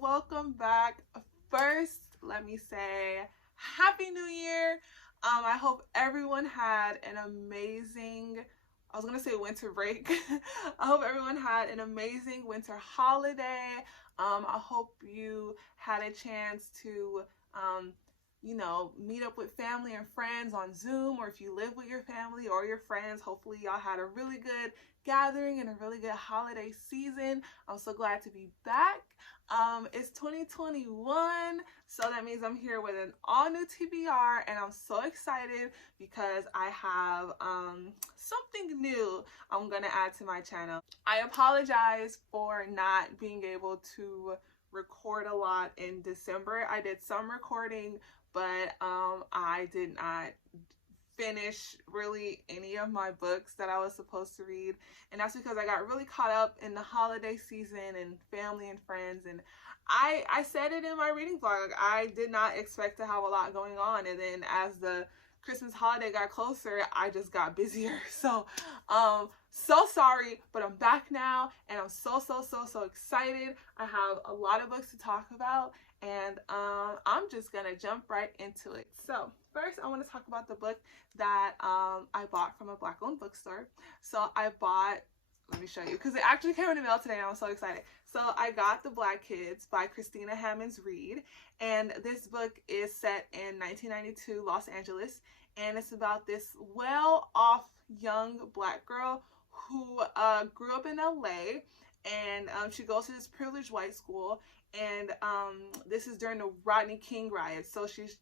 welcome back. First, let me say Happy New Year. I hope everyone had an amazing, I was gonna say winter break. I hope everyone had an amazing winter holiday. I hope you had a chance to meet up with family and friends on Zoom, or if you live with your family or your friends, hopefully y'all had a really good gathering and a really good holiday season. I'm so glad to be back. It's 2021, so that means I'm here with an all new TBR, and I'm so excited because I have something new I'm gonna add to my channel. I apologize for not being able to record a lot in December. I did some recording, but I did not finish really any of my books that I was supposed to read, and that's because I got really caught up in the holiday season and family and friends. And I said it in my reading vlog, I did not expect to have a lot going on, and then as the Christmas holiday got closer, I just got busier. So so sorry, but I'm back now, and I'm so excited. I have a lot of books to talk about, and I'm just gonna jump right into it. So first, I want to talk about the book that I bought from a Black-owned bookstore. So I bought, let me show you, because it actually came in the mail today and I'm so excited. So I got The Black Kids by Christina Hammonds Reed, and this book is set in 1992 Los Angeles, and it's about this well-off young Black girl who grew up in LA, and she goes to this privileged white school, and this is during the Rodney King riots. So she's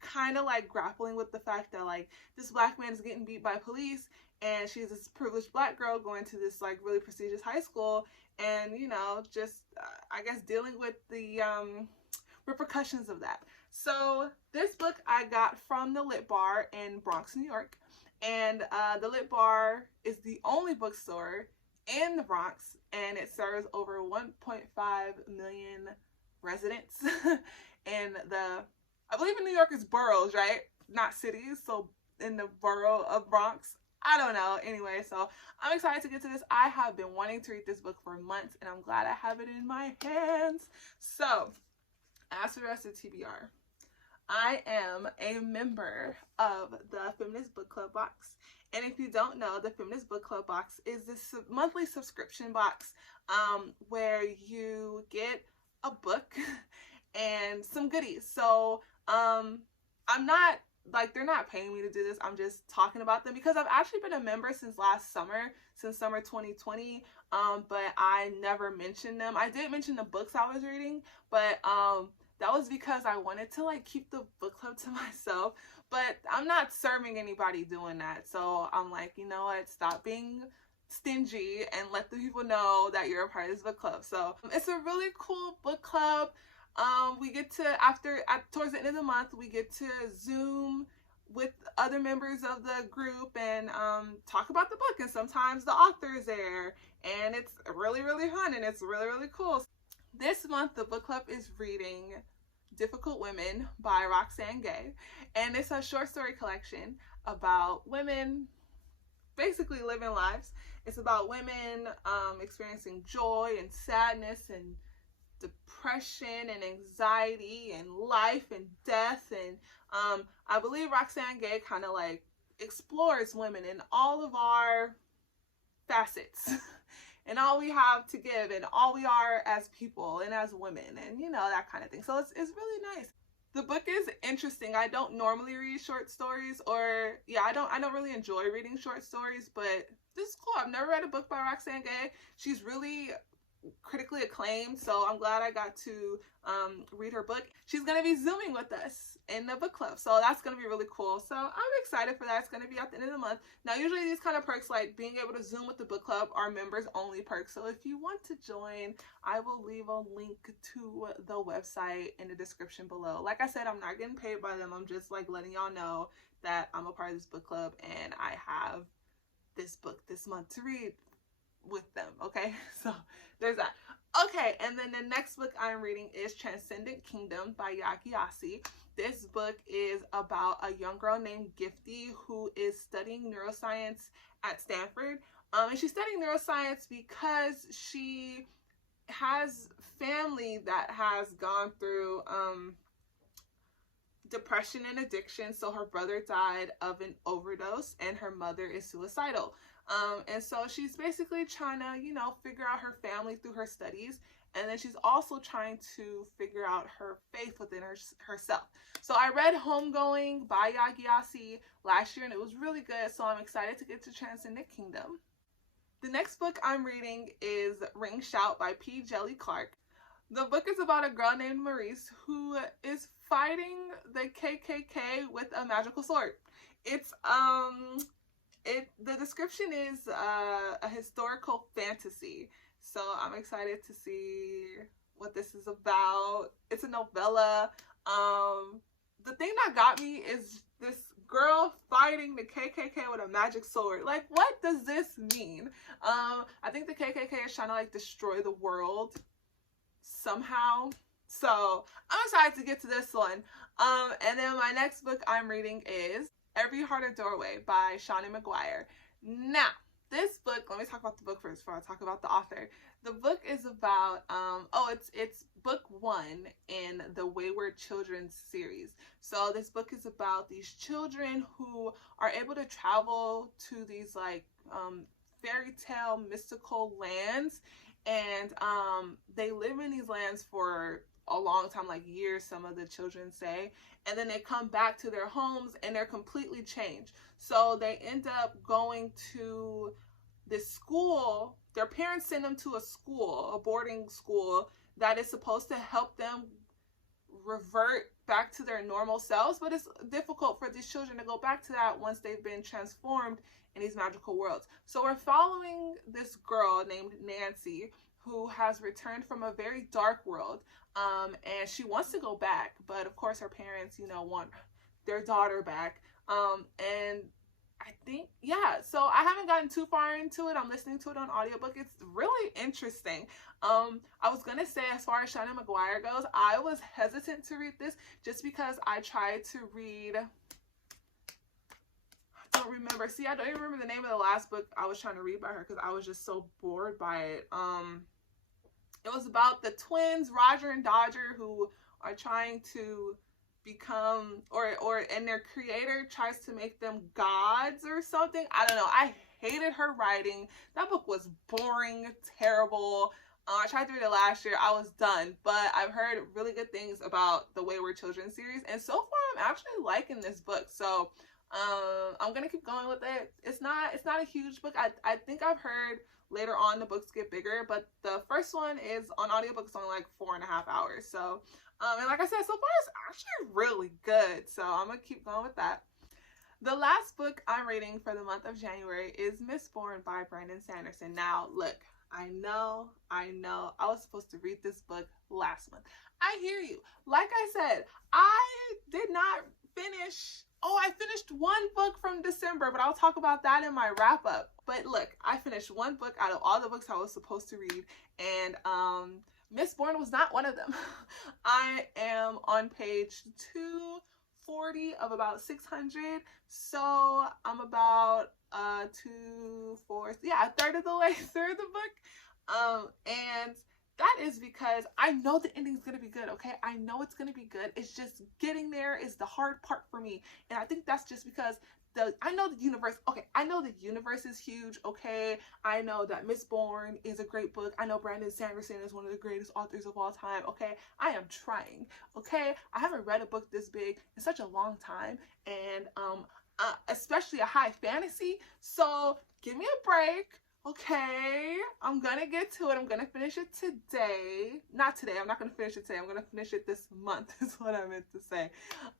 kind of like grappling with the fact that like this Black man is getting beat by police, and she's this privileged Black girl going to this like really prestigious high school, and just I guess dealing with the repercussions of that. So this book I got from the Lit Bar in Bronx, New York, and the Lit Bar is the only bookstore in the Bronx, and it serves over 1.5 million residents in the, I believe in New York it's boroughs, right? Not cities. So in the borough of Bronx, I don't know. Anyway, so I'm excited to get to this. I have been wanting to read this book for months, and I'm glad I have it in my hands. So as for the rest of TBR, I am a member of the Feminist Book Club box. And if you don't know, the Feminist Book Club box is this monthly subscription box where you get a book and some goodies. So I'm not, like, they're not paying me to do this. I'm just talking about them because I've actually been a member since last summer, since summer 2020, but I never mentioned them. I did mention the books I was reading, but that was because I wanted to like keep the book club to myself, but I'm not serving anybody doing that. So I'm like, you know what, stop being stingy and let the people know that you're a part of this book club. So it's a really cool book club. We get to, towards the end of the month, we get to Zoom with other members of the group and talk about the book, and sometimes the author is there, and it's really fun, and it's really cool. This month the book club is reading Difficult Women by Roxane Gay, and it's a short story collection about women basically living lives. It's about women experiencing joy and sadness and depression and anxiety and life and death, and I believe Roxane Gay kind of like explores women in all of our facets and all we have to give and all we are as people and as women, and that kind of thing. So it's really nice. The book is interesting. I don't normally read short stories, or I don't really enjoy reading short stories, but this is cool. I've never read a book by Roxane Gay. She's really critically acclaimed, so I'm glad I got to read her book. She's gonna be Zooming with us in the book club, so that's gonna be really cool. So I'm excited for that. It's gonna be at the end of the month. Now usually these kind of perks, like being able to Zoom with the book club, are members only perks. So if you want to join, I will leave a link to the website in the description below. Like I said, I'm not getting paid by them. I'm just like letting y'all know that I'm a part of this book club and I have this book this month to read with them. Okay, so there's that. Okay, and then the next book I'm reading is Transcendent Kingdom by Yaki Asi. This book is about a young girl named Gifty who is studying neuroscience at Stanford. And she's studying neuroscience because she has family that has gone through depression and addiction. So her brother died of an overdose and her mother is suicidal. And so she's basically trying to, you know, figure out her family through her studies. And then she's also trying to figure out her faith within herself. So I read Homegoing by Yagi Yasi last year and it was really good. So I'm excited to get to Transcendent Kingdom. The next book I'm reading is Ring Shout by P. Jelly Clark. The book is about a girl named Maurice who is fighting the KKK with a magical sword. It's the description is a historical fantasy. So I'm excited to see what this is about. It's a novella. The thing that got me is this girl fighting the KKK with a magic sword. Like, what does this mean? I think the KKK is trying to like destroy the world somehow. So I'm excited to get to this one. And then my next book I'm reading is Every Heart a Doorway by Shawnee McGuire. Now, this book, let me talk about the book first before I talk about the author. The book is about, it's book 1 in the Wayward Children series. So this book is about these children who are able to travel to these like fairy tale mystical lands, and they live in these lands for a long time, like years, some of the children say, and then they come back to their homes and they're completely changed. So they end up going to this school. Their parents send them to a school, a boarding school that is supposed to help them revert back to their normal selves, but it's difficult for these children to go back to that once they've been transformed in these magical worlds. So we're following this girl named Nancy who has returned from a very dark world, and she wants to go back, but of course her parents, you know, want their daughter back. And I think, yeah, so I haven't gotten too far into it. I'm listening to it on audiobook. It's really interesting. I was gonna say, as far as Shawnee McGuire goes, I was hesitant to read this just because I tried to read, I don't remember. See, I don't even remember the name of the last book I was trying to read by her because I was just so bored by it. It was about the twins, Roger and Dodger, who are trying to become, and their creator tries to make them gods or something. I don't know. I hated her writing. That book was boring, terrible. I tried to read it last year. I was done, but I've heard really good things about the Wayward Children series, and so far I'm actually liking this book. So I'm gonna keep going with it. It's not a huge book. I think I've heard later on the books get bigger, but the first one is on audiobook. It's only like 4.5 hours. So and like I said, so far it's actually really good. So I'm gonna keep going with that. The last book I'm reading for the month of January is Mistborn by Brandon Sanderson. Now look, I know I was supposed to read this book last month. I hear you. Like I said, I did not finish. Oh, I finished one book from December, but I'll talk about that in my wrap up. But look, I finished one book out of all the books I was supposed to read, and Mistborn was not one of them. I am on page 240 of about 600, so I'm about a third of the way through the book, and that is because I know the ending's gonna be good, okay? I know it's gonna be good. It's just getting there is the hard part for me. And I think that's just because I know the universe, okay? I know the universe is huge, okay? I know that Mistborn is a great book. I know Brandon Sanderson is one of the greatest authors of all time, okay? I am trying, okay? I haven't read a book this big in such a long time, and especially a high fantasy. So give me a break. Okay, I'm gonna get to it. I'm gonna finish it today. Not today. I'm not gonna finish it today. I'm gonna finish it this month is what I meant to say.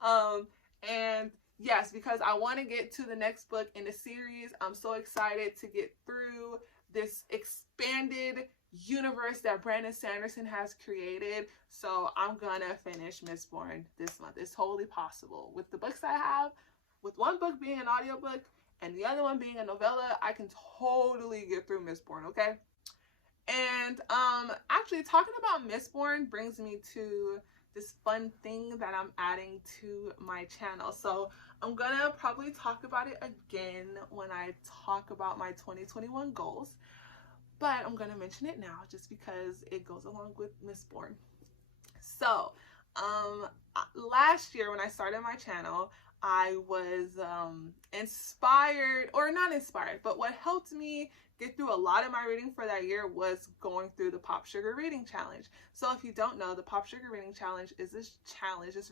And yes, because I want to get to the next book in the series. I'm so excited to get through this expanded universe that Brandon Sanderson has created. So I'm gonna finish Mistborn this month. It's totally possible. With the books I have, with one book being an audiobook, and the other one being a novella, I can totally get through Mistborn, okay? And actually talking about Mistborn brings me to this fun thing that I'm adding to my channel. So I'm gonna probably talk about it again when I talk about my 2021 goals. but I'm gonna mention it now just because it goes along with Mistborn. So last year when I started my channel, I was inspired, or not inspired, but what helped me get through a lot of my reading for that year was going through the POPSUGAR reading challenge. So if you don't know, the POPSUGAR reading challenge is this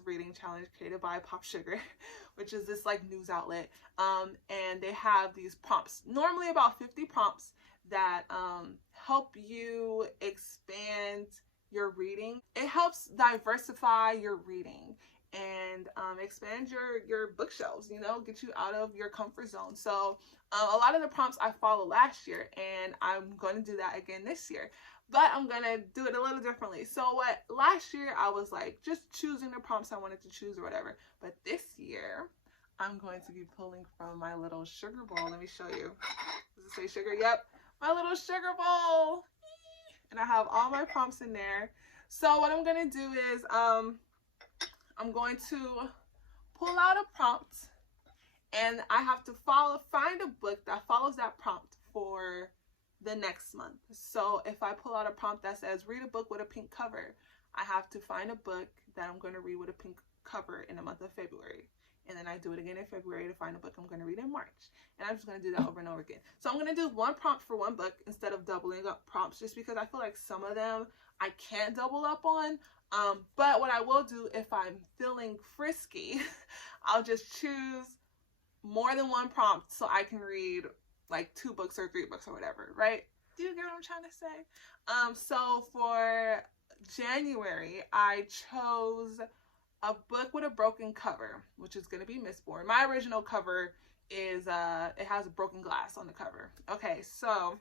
reading challenge created by POPSUGAR, which is this like news outlet, and they have these prompts, normally about 50 prompts that help you expand your reading. It helps diversify your reading and expand your bookshelves, you know, get you out of your comfort zone. So a lot of the prompts I followed last year, and I'm going to do that again this year, but I'm going to do it a little differently. So what last year I was like just choosing the prompts I wanted to choose or whatever, but this year I'm going to be pulling from my little sugar bowl. Let me show you. Does it say sugar? Yep, my little sugar bowl. And I have all my prompts in there. So what I'm going to do is I'm going to pull out a prompt, and I have to find a book that follows that prompt for the next month. So if I pull out a prompt that says read a book with a pink cover, I have to find a book that I'm going to read with a pink cover in the month of February. And then I do it again in February to find a book I'm going to read in March. And I'm just going to do that over and over again. So I'm going to do one prompt for one book instead of doubling up prompts, just because I feel like some of them I can't double up on. But what I will do, if I'm feeling frisky, I'll just choose more than one prompt so I can read like 2 books or 3 books or whatever, right? Do you get what I'm trying to say? So for January, I chose a book with a broken cover, which is going to be Mistborn. My original cover is, it has a broken glass on the cover. Okay, so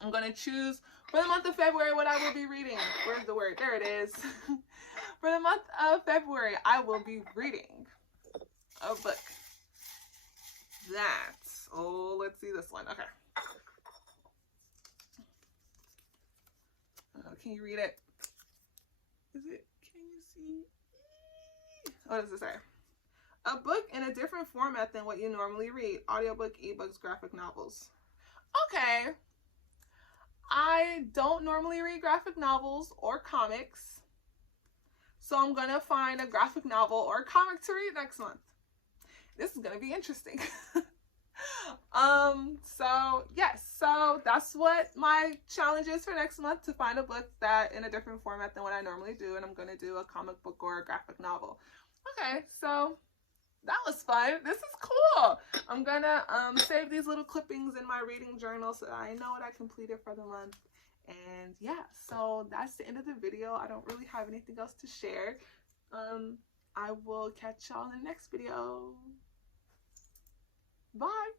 I'm going to choose for the month of February what I will be reading. Where's the word? There it is. For the month of February, I will be reading a book that, oh, let's see this one. Okay. Can you read it? Is it, can you see? What does it say? A book in a different format than what you normally read. Audiobook, ebooks, graphic novels. Okay. I don't normally read graphic novels or comics, so I'm going to find a graphic novel or comic to read next month. This is going to be interesting. So yes, so that's what my challenge is for next month, to find a book that in a different format than what I normally do, and I'm going to do a comic book or a graphic novel. Okay, so that was fun. This is cool. I'm gonna save these little clippings in my reading journal so that I know what I completed for the month. And yeah, so that's the end of the video. I don't really have anything else to share. I will catch y'all in the next video. Bye.